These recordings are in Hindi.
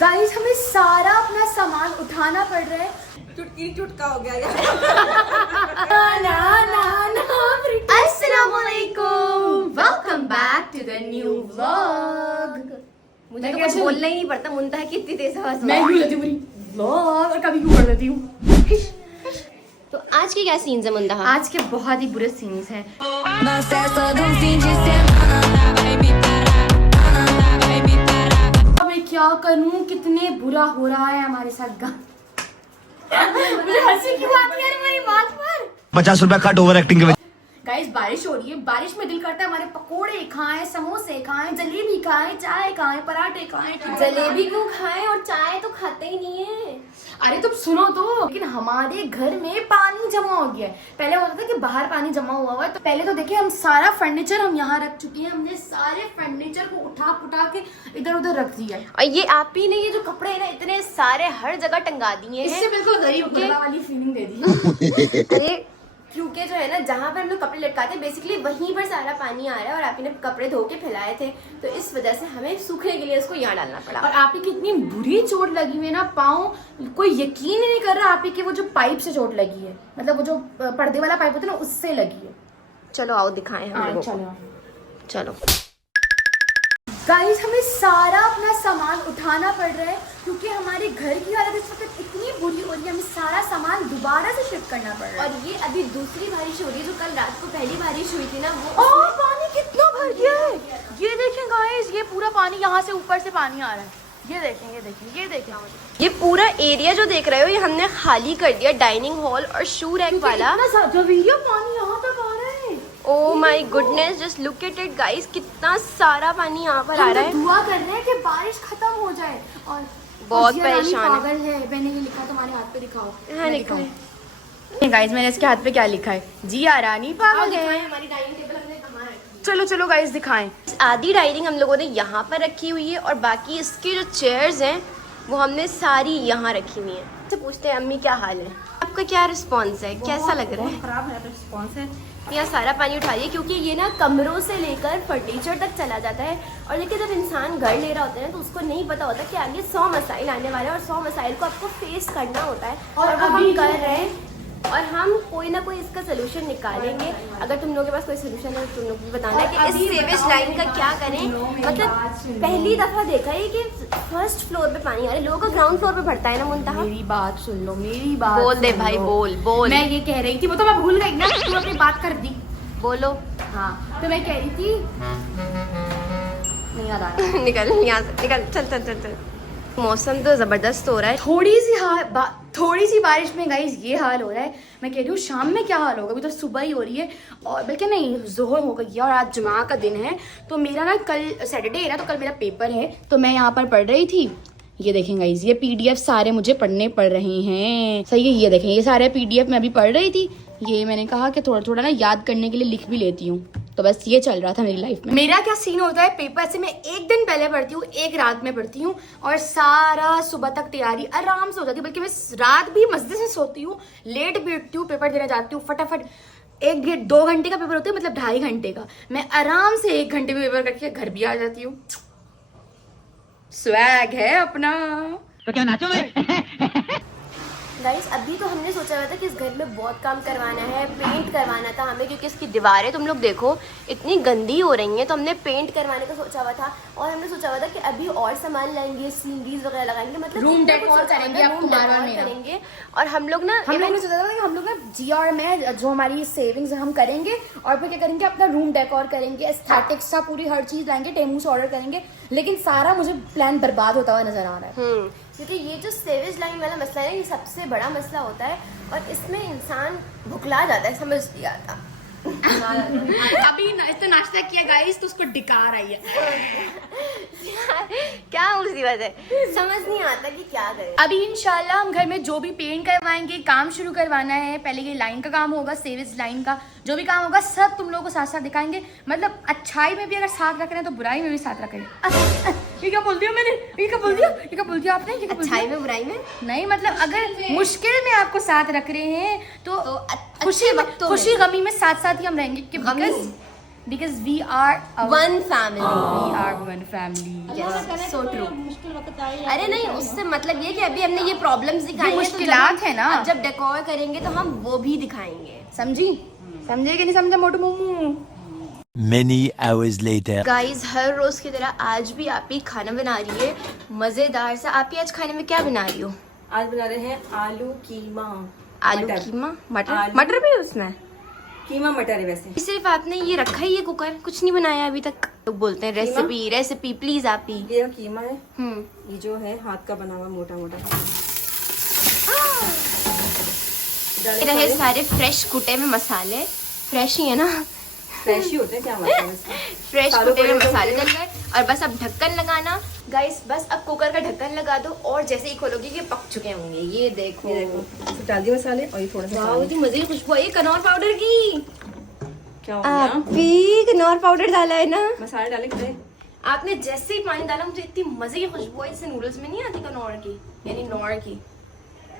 गाइस हमें सारा अपना सामान उठाना पड़ रहा है। चुटकी चुटका हो गया यार। अस्सलामुअलैकुम, welcome back to the new vlog. मुझे तो कुछ बोलना ही नहीं पड़ता। मुंता है कितनी तेज आवाज मैं क्यों लेती हूँ व्लॉग और कभी क्यों कर देती हूँ। तो आज के क्या सीन्स है मुंता? आज के बहुत ही बुरे सीन्स हैं। मैं क्या करूँ, कितने बुरा हो रहा है हमारे साथ। मुझे हंसी क्यों आती है मेरी बात पर। 50 रुपया कट ओवर एक्टिंग के वजह। गाइस बारिश हो रही है, बारिश में दिल करता है हमारे पकोड़े खाएं, समोसे खाएं, जलेबी खाएं, चाय खाएं, पराठे खाएं। जलेबी क्यों खाएं और चाय तो खाते ही नहीं है। अरे तुम सुनो तो, लेकिन हमारे घर में पानी जमा हो गया है। पहले होता था कि बाहर पानी जमा हुआ है, तो पहले तो देखिए हम सारा फर्नीचर हम यहाँ रख चुके हैं। हमने सारे फर्नीचर को उठा पुठा के इधर उधर रख दिया है। और ये आप ही ने ये जो कपड़े है ना इतने सारे हर जगह टंगा दिए हैं। इससे बिल्कुल गरीब गुरबा वाली फीलिंग दे दी। अरे क्योंकि जो है ना जहाँ पर हम लोग कपड़े लटकाते हैं बेसिकली वहीं पर सारा पानी आ रहा है और आप ही ने कपड़े धो के फैलाए थे, तो इस वजह से हमें सूखने के लिए उसको यहाँ डालना पड़ा। और आप ही की इतनी बुरी चोट लगी हुई है ना, पाँव, कोई यकीन नहीं कर रहा आप ही की वो जो पाइप से चोट लगी है, मतलब वो जो पर्दे वाला पाइप होता है ना उससे लगी है। चलो आओ दिखाएं हम लोगों को। चलो गाइस हमें सारा अपना सामान उठाना पड़ रहा है क्योंकि हमारे घर की हालत इस वक्त इतनी बुरी हो रही है। हमें सारा सामान दोबारा से शिफ्ट करना पड़ रहा है। और ये अभी दूसरी बारिश हो रही है, जो कल रात को पहली बारिश हुई थी ना वो पानी कितना भर गया है। ये देखें गाइस, ये पूरा पानी यहाँ से ऊपर से पानी आ रहा है। ये देखें, ये देखें, ये देखें। ये पूरा एरिया जो देख रहे हो ये हमने खाली कर दिया, डाइनिंग हॉल और शू रैक वाला। भैया पानी यहाँ तक आ रहा है। Oh my goodness, just look at it guys, कितना सारा पानी यहाँ पर आ रहा है। दुआ कर रहे हैं कि बारिश खत्म हो जाए। और बहुत परेशान है। पागल है। मैंने ये लिखा, तुम्हारे हाथ पे दिखाओ। हाँ दिखाओ गाइस मैंने इसके हाथ पे क्या लिखा है, जिया रानी पागल है। हमारी डाइनिंग टेबल हमने कहाँ रखी? चलो चलो गाइस दिखाएं। आधी डाइनिंग हम लोगों ने यहाँ पर रखी हुई है और बाकी इसकी जो चेयर्स हैं वो हमने सारी यहाँ रखी हुई हैं। तो पूछते हैं अम्मी क्या हाल है, आपका क्या रिस्पॉन्स है, कैसा लग रहा है? खराब है रिस्पॉन्स है। यहाँ सारा पानी उठाइए क्योंकि ये ना कमरों से लेकर फर्नीचर तक चला जाता है। और देखिए जब इंसान घर ले रहा होता है ना तो उसको नहीं पता होता कि आगे 100 मसाइल आने वाले हैं और 100 मसाइल को आपको फेस करना होता है। और वो हम कर रहे हैं और हम कोई ना कोई इसका सोल्यूशन निकालेंगे। अगर तुम लोगों के पास कोई सोल्यूशन है तो तुम लोग भी बताना कि इस सीवेज लाइन का क्या करें। मतलब पहली दफा देखा है कि फर्स्ट फ्लोर पे पानी आ रहा है, लोगों का ग्राउंड फ्लोर पे भरता है ना। मुंतहा मेरी बात सुन लो, मेरी बात बोल दे सुन भाई, लो। बोल बोल। मैं ये कह रही थी, वो तो मैं भूल गई ना, तू अपनी बात कर दी। बोलो। हाँ तो मैं कह रही थी, नहीं याद आ रहा। निकल यहाँ से, निकल, चल चल चल चल। मौसम तो जबरदस्त हो रहा है। थोड़ी सी बारिश में गाइस ये हाल हो रहा है। मैं कह रही हूँ शाम में क्या हाल होगा, अभी तो सुबह ही हो रही है और बल्कि नहीं जोहर हो गई है और आज जुमा का दिन है। तो मेरा ना कल सैटरडे है ना, तो कल मेरा पेपर है तो मैं यहाँ पर पढ़ रही थी। ये देखें गाइस, ये PDF सारे मुझे पढ़ने पड़ रहे हैं। सही है, ये देखें ये सारे PDF मैं अभी पढ़ रही थी। ये मैंने कहा कि थोड़ा थोड़ा ना याद करने के लिए लिख भी लेती हूँ, तो बस ये चल रहा था मेरी लाइफ में। मेरा क्या सीन होता है, पेपर से मैं एक दिन पहले पढ़ती हूँ, एक रात में पढ़ती हूँ और सारा सुबह तक तैयारी आराम से हो जाती है। बल्कि मैं रात भी मजे से सोती हूँ, लेट भी उठती हूँ, पेपर देने जाती हूँ फटाफट। 1-2 घंटे का पेपर होता है, मतलब 2.5 घंटे का। मैं आराम से 1 घंटे में पेपर करके घर भी आ जाती हूँ। स्वैग है अपना। तो क्या नाचो मैं? गाइस अभी तो हमने सोचा हुआ था कि इस घर में बहुत काम करवाना है, पेंट करवाना था हमें, क्योंकि इसकी दीवारें तुम लोग देखो इतनी गंदी हो रही हैं, तो हमने पेंट करवाने का सोचा हुआ था। और हमने सोचा हुआ था कि अभी और सामान लाएंगे, सीनरीज वगैरह लगाएंगे, मतलब रूम डेकोर करेंगे, आपको बार-बार मेरा करेंगे। और हम लोग ना सोचा था कि हम लोग ना GR में जो हमारी सेविंग्स हम करेंगे और फिर क्या करेंगे, अपना रूम डेकोर करेंगे, एस्थेटिक्स का पूरी हर चीज लाएंगे, टेमू से ऑर्डर करेंगे। लेकिन सारा मुझे प्लान बर्बाद होता हुआ नजर आ रहा है। क्योंकि ये जो सेवेज लाइन वाला मसला है ये सबसे बड़ा मसला होता है और इसमें इंसान भुखला जाता है, समझ नहीं आता। अभी इसने नाश्ता किया गाइस तो उसको डिकार आई है। क्या मुसीबत है, समझ नहीं आता कि क्या करें। अभी इंशाल्लाह हम घर में जो भी पेंट करवाएंगे, काम शुरू करवाना है। पहले ये लाइन का काम होगा, सेवेज लाइन का जो भी काम होगा सब तुम लोगों को साथ साथ दिखाएंगे। मतलब अच्छाई में भी अगर साथ रख रहे हैं तो बुराई में भी साथ रखेंगे। ये क्या बोल दिया मैंने, ये क्या बोल दिया, ये क्या बोल दिया आपने, ये क्या बोल दिया? अच्छाई में बुराई में नहीं, मतलब अगर मुश्किल में आपको साथ रख रहे हैं तो खुशी खुशी गमी में साथ साथ ही हम रहेंगे। because we are one family. we are one family. So true. अरे नहीं, उससे मतलब ये कि अभी हमने ये प्रॉब्लम्स दिखाई हैं, तो मुश्किलात है ना। अब जब डेकोर करेंगे तो हम वो भी दिखाएंगे। समझी? समझे कि नहीं समझा मोटू मोमू? Many hours later. गाइस, हर रोज की तरह आज भी आप ही खाना बना रही है मजेदार सा। आप ही आज खाने में क्या बना रही हो? आज बना रहे हैं आलू कीमा। आलू मटर। कीमा, मटर। आलू। मटर भी है उसमें? कीमा मटर है वैसे। सिर्फ आपने ये रखा ही है कुकर, कुछ नहीं बनाया अभी तक। लोग बोलते हैं रेसिपी रेसिपी, प्लीज आप ही। ये कीमा है, हम्म। ये जो है हाथ का बना हुआ मोटा मोटा। ये रहे सारे फ्रेश कुटे में मसाले। फ्रेश ही है ना? फ्रेश ही होते हैं, क्या बात है इसमें। फ्रेश आलू कुटे में पड़े मसाले होते डल गए और बस अब ढक्कन लगाना। गाइस बस अब कुकर का ढक्कन लगा दो और जैसे ही खोलोगे ये पक चुके होंगे। ये देखो, ये देखो, इसमें डाल दिए मसाले और ये थोड़ा सा वाह, पानी। कितनी मजे की खुशबू आई है कनौर पाउडर की। क्या हो गया? आप भी कनौर पाउडर डाला है ना? मसाले डाले कितने? आपने जैसे ही पानी डाला मुझे इतनी मजे की खुशबू आई, जैसे नूडल्स में नहीं आती कनौर की, यानी नौर की।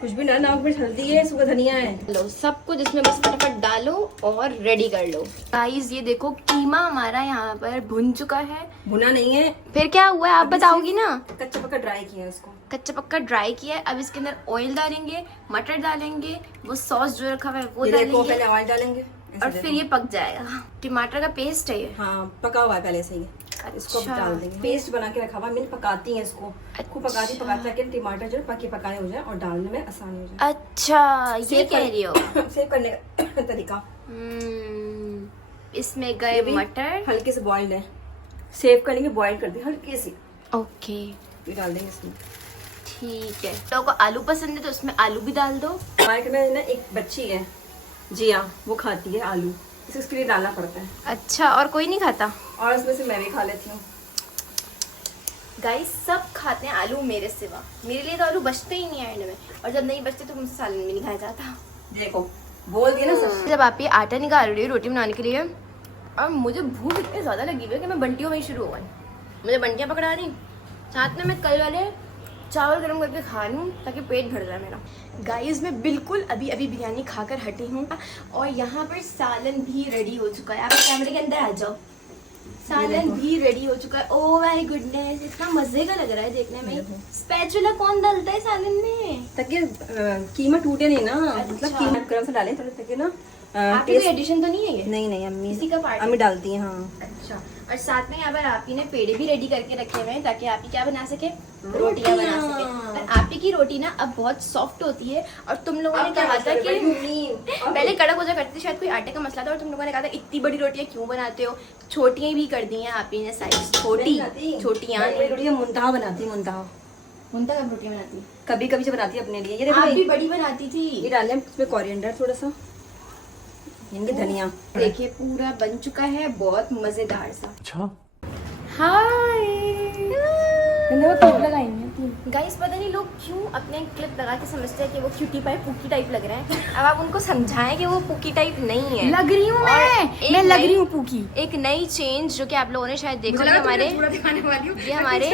कुछ भी ना, नाक में हल्दी है, सुबह धनिया है। लो सब कुछ इसमें बस फटाफट डालो और रेडी कर लो। गाइस ये देखो, कीमा हमारा यहाँ पर भुन चुका है। भुना नहीं है, फिर क्या हुआ है आप बताओगी ना? कच्चा पक्का ड्राई किया है उसको। कच्चा पक्का ड्राई किया है। अब इसके अंदर ऑयल डालेंगे, मटर डालेंगे, वो सॉस जो रखा हुआ है वो ये देखो, डालेंगे पहले ऑयल डालेंगे ऐसे और देखो। फिर ये पक जाएगा। टमाटर का पेस्ट है ये। हाँ, पका हुआ है पहले से ही। इसको अब अच्छा। डाल देंगे। पेस्ट बना के रखा हुआ, मैंने पकाती है इसको। खूब पकाती ताकि टमाटर जो पकाने हो जाए और डालने में आसानी हो जाए। अच्छा, ये सेव कह रही हो? सेव करने का तरीका। इसमें गए ये भी मटर। हल्के से बॉइल्ड है, सेव करेंगे, बॉइल कर दी हल्के से, ओके ये डाल देंगे इसमें। ठीक है। लोगों को आलू पसंद है तो उसमें आलू भी डाल दो। मार्केट में ना एक बच्ची है जिया, वो खाती है आलू, इसके लिए डालना पड़ता है। अच्छा, और कोई नहीं खाता? और इसमें से मैं भी खा लेती हूँ। गाइस सब खाते हैं आलू मेरे सिवा। मेरे लिए तो आलू बचते ही नहीं है एंड में, और जब नहीं बचते तो मुझसे सालन भी नहीं खाया जाता। देखो, बोल दिया ना सब। जब आप ये आटा निकाल रही हो रोटी बनाने के लिए, और मुझे भूख इतनी ज़्यादा लगी हुई है कि मैं बंटियों में ही शुरू हो गई। मुझे बंटियाँ पकड़ा दी, साथ में मैं कल वाले चावल गर्म करके खा लूँ ताकि पेट भर जाए मेरा। गाइस मैं बिल्कुल अभी अभी बिरयानी खाकर हटी हूँ और यहाँ पर सालन भी रेडी हो चुका है। आप कैमरे के अंदर आ जाओ। सालन भी रेडी हो चुका है। ओह माय गुडनेस, इतना मजे का लग रहा है देखने में। स्पैचुला कौन डालता है सालन में? ताकि कीमा टूटे नहीं ना, अच्छा। मतलब कीमा गरम से डालें थोड़ा, ताकि ना आपकी कोई एडिशन तो नहीं है ये? नहीं अम्मी, इसी का पार्ट अम्मी डालती है। हाँ, अच्छा, और साथ में यहाँ पर आप ही ने पेड़े भी रेडी करके रखे हुए हैं ताकि आप ही क्या बना सके, रोटियां बना सके। और आप ही की रोटी ना अब बहुत सॉफ्ट होती है। और तुम लोगों ने कहा था कि पहले कड़क हो जाया करती थी, शायद कोई आटे का मसला था, और तुम लोगों ने कहा था इतनी बड़ी रोटियां क्यों बनाते हो, छोटियां भी कर दी हैं आप ही ने साइज, छोटियां। रोटियां मुंतहा बनाती है, मुंतहा। मुंता कब रोटियां बनाती? कभी कभी जो बनाती है अपने लिए। ये देखो, आप भी बड़ी बनाती थी। ये डालें इसमें कोरिएंडर थोड़ा सा, इनके धनिया। देखिए पूरा बन चुका है, बहुत मजेदार सा। अच्छा हाय लगाएंगे। गाइस पता नहीं लोग क्यों अपने क्लिप लगा के समझते हैं कि वो क्यूटी पाई पुकी टाइप लग रहे हैं। अब आप उनको समझाएं कि वो पुकी टाइप नहीं है। लग रही हूँ और मैं लग रही हूँ पूकी। एक नई चेंज जो कि आप लोगों ने शायद देखा कि हमारे ये हमारे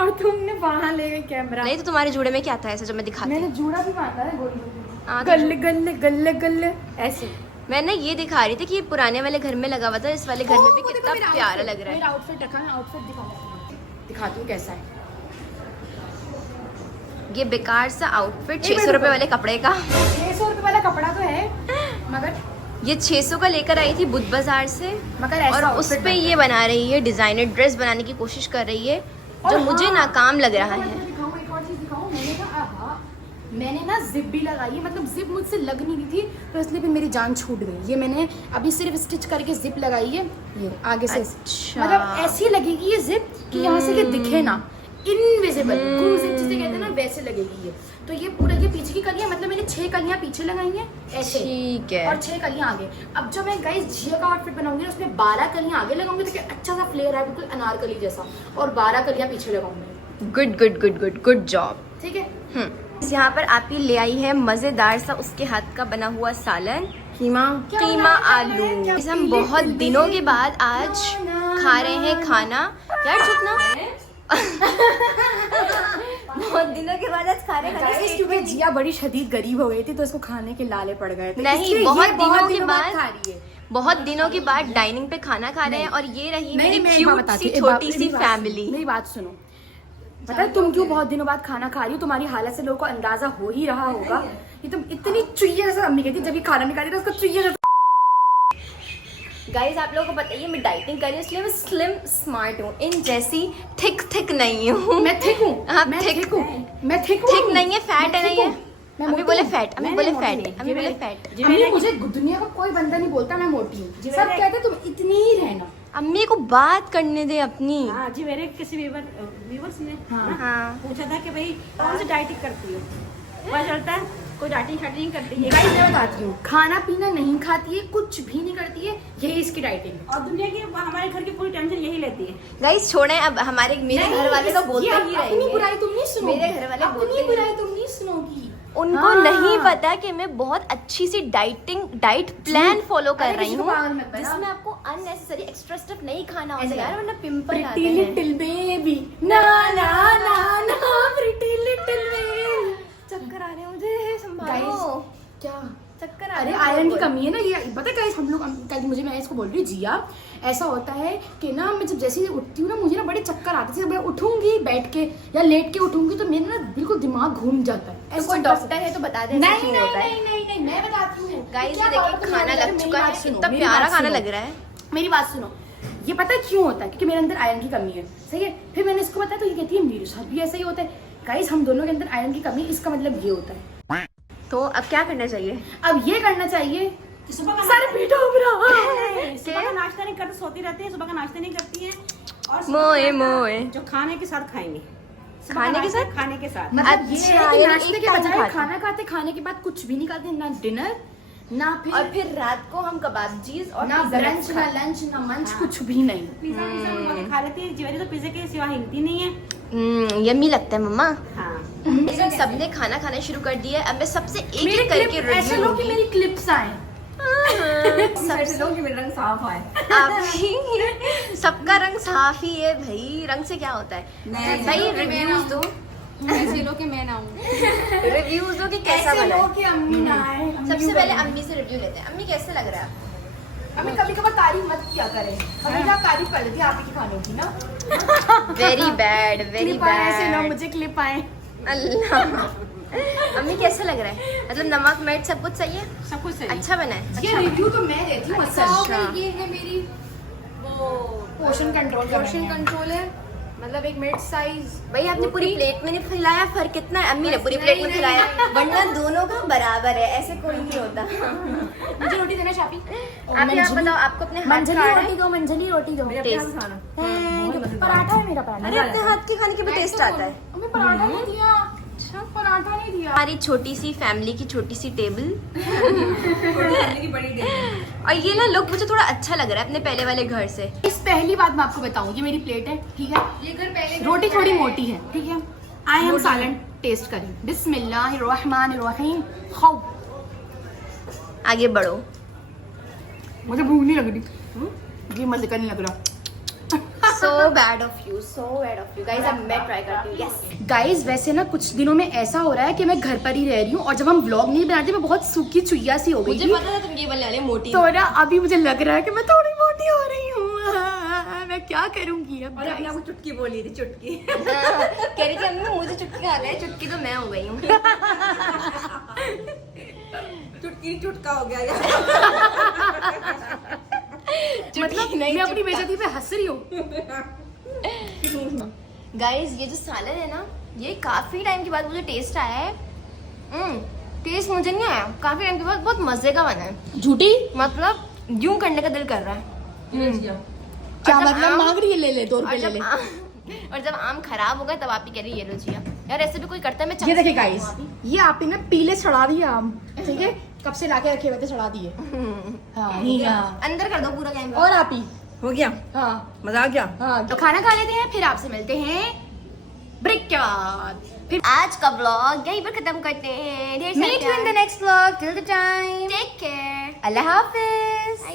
और तुमने वहाँ ले गए कैमरा। नहीं तो तुम्हारे जूड़े में क्या था ऐसा जो मैं दिखाती मैंने हूँ? जूड़ा भी बांधा है गोली हाँ, तो गल्ले गल्ले गल्ले गल्ले ऐसे। मैं ना ये दिखा रही थी कि ये पुराने वाले घर में लगा हुआ था, इस वाले घर में भी कितना प्यारा लग रहा है। मेरा आउटफिट रखा है, आउटफिट दिखाती हूँ कैसा है। ये बेकार सा आउटफिट 600 रुपए वाले कपड़े का। 600 रुपए वाला कपड़ा तो है, मगर ये 600 का लेकर आई थी बुद्ध बाजार से, मगर और ऐसा उस पे ये बना रही है, डिजाइनर ड्रेस बनाने की कोशिश कर रही है जो मुझे नाकाम लग रहा है। दिखाऊं, एक और चीज दिखाऊं। मैंने ना जिप भी लगाई है, मतलब जिप मुझसे लग नहीं रही थी तो इसलिए भी मेरी जान छूट गई। ये मैंने अभी सिर्फ स्टिच करके जिप लगाई है, ये आगे से। अच्छा। मतलब ऐसी लगेगी ये जिप कि यहाँ से कि दिखे ना, इनविजिबल गुम जिप जिसे कहते हैं ना, वैसे लगेगी ये। तो ये पूरा ये पीछे की कलियां, मतलब मैंने 6 कलियां पीछे लगाई हैं ऐसे, ठीक है, और 6 कलियां आगे। अब जो मैं गाइस जिया का आउटफिट बनाऊंगी ना, उसमें 12 कलियां आगे लगाऊंगी ताकि अच्छा सा फ्लेयर है, बिल्कुल अनारकली जैसा, और 12 कलियां पीछे लगाऊंगी। Good good good good good job. ठीक है। यहाँ पर आप ही ले आई है मजेदार सा उसके हाथ का बना हुआ सालन, कीमा। कीमा आलू। इसे हम बहुत दिनों के बाद आज खा रहे हैं खाना। यार चुप ना। बहुत दिनों के बाद आज खा रहे हैं खाना। क्योंकि जिया बड़ी शदीद गरीब हो गई थी तो इसको खाने के लाले पड़ गए थे, नहीं, इसलिए बहुत ये दिनों के बाद खा रही है। बहुत दिनों के बाद डाइनिंग पे खाना खा रहे हैं और ये रही मेरी मैं क्यूट बताती सी हूँ, छोटी सी मेरी बात सुनो, फैमिली। मेरी बात सुनो, पता है तुम क्यों बहुत दिनों बाद खाना खा रही हो? तुम्हारी हालत से लोगों को अंदाजा हो ही रहा होगा। ये तुम इतनी चुईया जैसा, अम्मी कहती जब ये खाना नहीं खा रही तो उसको चुईया जैसा। गाइस आप लोगों को पता है मैं डाइटिंग कर रही हूँ इसलिए मैं स्लिम स्मार्ट हूँ, इन जैसी थिक नहीं हूँ। मैं थिक हूँ, हाँ, मैं thick थिक हूँ, मैं थिक हूँ। थिक नहीं है, फैट है, नहीं है। मैं अम्मी मोटी बोले हूँ। फैट, अम्मी बोले फैट, अम्मी बोले फैट। अम्मी मुझे दुनिया का कोई बंदा नहीं बोलता मैं मोटी हूँ, सब कहते हैं तुम इतनी ही रहना। अम्मी को बात करने दे अपनी। हाँ जी, मेरे किसी व्यूवर्स ने हाँ पूछा था कि भाई कौन सी डाइटिंग करती हो, पता चलता है कोई डाइटिंग शाइटिंग करती है। गाइस मैं बताती हूँ, खाना पीना नहीं खाती है, कुछ भी नहीं करती है, यही इसकी डाइटिंग। और दुनिया की हमारे घर की पूरी टेंशन यही लेती है। गाइस छोड़े, अब हमारे मेरे घर वाले तो बोलते ही अपनी रहेंगे। बुराई तुम नहीं सुनोगी, मेरे घर वाले बोलते अपनी ही बुराई तुम नहीं सुनोगी। उनको हाँ। नहीं पता कि मैं बहुत अच्छी सी डाइट प्लान फॉलो कर अरे रही किसी को हूँ पागल मत बना। जिसमें आपको अननेसेसरी एक्स्ट्रा स्टफ नहीं खाना होता ऐसे यार, वरना पिंपल आते प्रिटी हैं। लिटिल बेबी ना ना ना ना प्रिटी लिटिल बेबी। चक्कर आ रहे हैं मुझे, संभालो। क्या चक्कर आ अरे रहे हैं आयरन की बहुत। कमी है ना, ये पता है गाइस हम लोग कल मुझे, मैं इसको बोल रही हूँ जिया, ऐसा होता है कि ना मैं जब जैसे ही उठती हूँ ना मुझे ना बड़े चक्कर आते हैं। मैं उठूंगी बैठ के या लेट के उठूंगी तो मेरा ना बिल्कुल दिमाग घूम जाता है। तो ऐसा कोई चक्कर से। डॉक्टर है तो बता दे ऐसा नहीं क्यों नहीं होता है। नहीं नहीं नहीं मैं बताती हूँ। गाइस क्या ये बात देखिए है, खाना मेरी लग चुका बात है, सुनो, इतना मेरी प्यारा बात खाना सुनो। लग रहा है। मेरी बात सुनो, ये पता है क्यों होता है? क्योंकि मेरे अंदर आयरन की कमी है, सही है। फिर मैंने इसको बताया तो ये कहती है मेरे साथ भी ऐसा ही होता है। गाइस हम दोनों के अंदर आयरन की कमी, इसका मतलब ये होता है। तो अब क्या करना चाहिए? अब ये करना चाहिए, सुबह का सर पीटा हो रहा है। सुबह का नाश्ता नहीं करती, सोती रहती है, सुबह का नाश्ता नहीं करती है। और सुबह मोए का नाश्ता मोए। जो खाने के साथ खाएंगे, सुबह खाने का के नाश्ता साथ? खाने के साथ। मतलब ये अच्छा, है कि यानी नाश्ते एक के टाइम बजाय खाते। खाना खाते, खाने के बाद कुछ भी नहीं खाते, ना डिनर ना और फिर रात को हम कबाबजीज और ना पिज़्ज़ा ब्रंच ना लंच ना मंच, कुछ भी नहीं। पिज्जा सुबह के खा लेती है, जीवारी तो पिज्जे के सिवा हिलती नहीं है। यम्मी लगता है मम्मा। हाँ, सबने खाना खाना शुरू कर दिया है, अब मैं सबसे एक मेरे एक करके क्लिप ऐसे लो कि रिव्यू मेरी क्लिप्स आए। सबसे लोग कि मेरा रंग साफ है। सबका रंग साफ ही है भाई, रंग से क्या होता है? नहीं, भाई रिव्यूज दो, ऐसे लो कि मैं ना हूँ, रिव्यूज दो कि कैसा ऐसे बना लो है। कि अम्मी ना आए। सबसे पहले अम्मी से रिव्यू लेते हैं। अम्मी कैसे लग रहा है आपको? अम्मी कभी कभार तारीफ मत किया करें, हमेशा तारीफ कर देती है आप ही के खानों की ना। वेरी बैड, वेरी क्लिप आए, ऐसे लो बैड। मुझे क्लिप आए। अल्लाह। अम्मी कैसा लग रहा है? मतलब नमक मिर्च सब कुछ सही है, सब कुछ सही। अच्छा बना है। ये रिव्यू तो मैं देती हूँ अक्सर। अच्छा। ये है मेरी वो पोर्शन कंट्रोल कंट्रोल है, मतलब एक मिड साइज। भाई आपने पूरी प्लेट में नहीं खिलाया, फर्क कितना है? अम्मी ने पूरी प्लेट में खिलाया, वरना दोनों का बराबर है, ऐसे कोई नहीं होता। मुझे रोटी देना शापी। आप यहाँ बताओ, आपको अपने हाथ मंजली का रोटी दो, मंजली रोटी दो। मेरे अपने हाथ से खाना। पराठा है मेरा पराठा। अरे अपने हाथ के खाने के भी टेस्ट आता है। हमें पराठा नहीं दिया। अच्छा पराठा नहीं दिया। हमारी छोटी सी फैमिली की छोटी सी टेबल, खाने की बड़ी देर। और ये ना लुक मुझे थोड़ा अच्छा लग रहा है अपने पहले वाले घर से। इस पहली बात मैं आपको बताऊं, ये मेरी प्लेट है, ठीक है? ये घर पहले रोटी थोड़ी मोटी है, ठीक है? आए हम सालन टेस्ट करें। बिस्मिल्लाहिर्रहमानिर्रहीम। खाओ। आगे बढ़ो। मुझे भूख नहीं लग रही, ये मजे का नहीं लग रहा। So bad of you, so bad of you guys। अब मैं ट्राई करती हूँ। यस गाइज वैसे ना कुछ दिनों में ऐसा हो रहा है कि मैं घर पर ही रह रही हूँ और जब हम व्लॉग नहीं बनाते मैं बहुत सूखी चुईया सी हो गई मुझे थी। पता था तुम ये बोलने वाले मोटी। तो ना अभी मुझे लग रहा है कि मैं थोड़ी मोटी हो रही हूँ। मैं क्या करूंगी अब? और अपने आप को चुटकी बोली थी, चुटकी। कह रही थी अम्मी मुझे चुटकी आ गया, चुटकी तो मैं हो गई हूँ। चुटकी चुटका हो गया। मतलब नहीं, मैं अपनी चुटका। बेइज्जती पे हंस रही हूँ। गाइस ये जो सालन है ना, ये काफी टाइम के बाद मुझे टेस्ट आया है। टेस्ट मुझे नहीं आया, काफी टाइम के बाद बहुत मजे का बना है। झूठी मतलब यूं करने का दिल कर रहा है। क्या और जब मतलब? आम- मांग रही है, ले ले 2 और रुपए ले जब ले। और जब आम खराब होगा तब आप ही कह रही है ये लो जिया। यार ऐसे भी कोई करता है? मैं ये चमच देखिए से गाइस, खाऊं अभी। ये आप ही ना पीले चढ़ा दिए आम, ठीक है? कब से लाके रखे हुए थे, चढ़ा दिए। हाँ ही हाँ। अंदर कर दो पूरा कैमरा। और आप ही हो गया, हाँ मजा आ गया। हाँ। तो खाना खा लेते हैं, फिर आपसे मिलते हैं ब्रेक के बाद। फिर आज का व्लॉग यहीं पर खत्म करते हैं। ढेर सारा meet you in the next vlog. Till the time take care. अल्लाह हाफिज।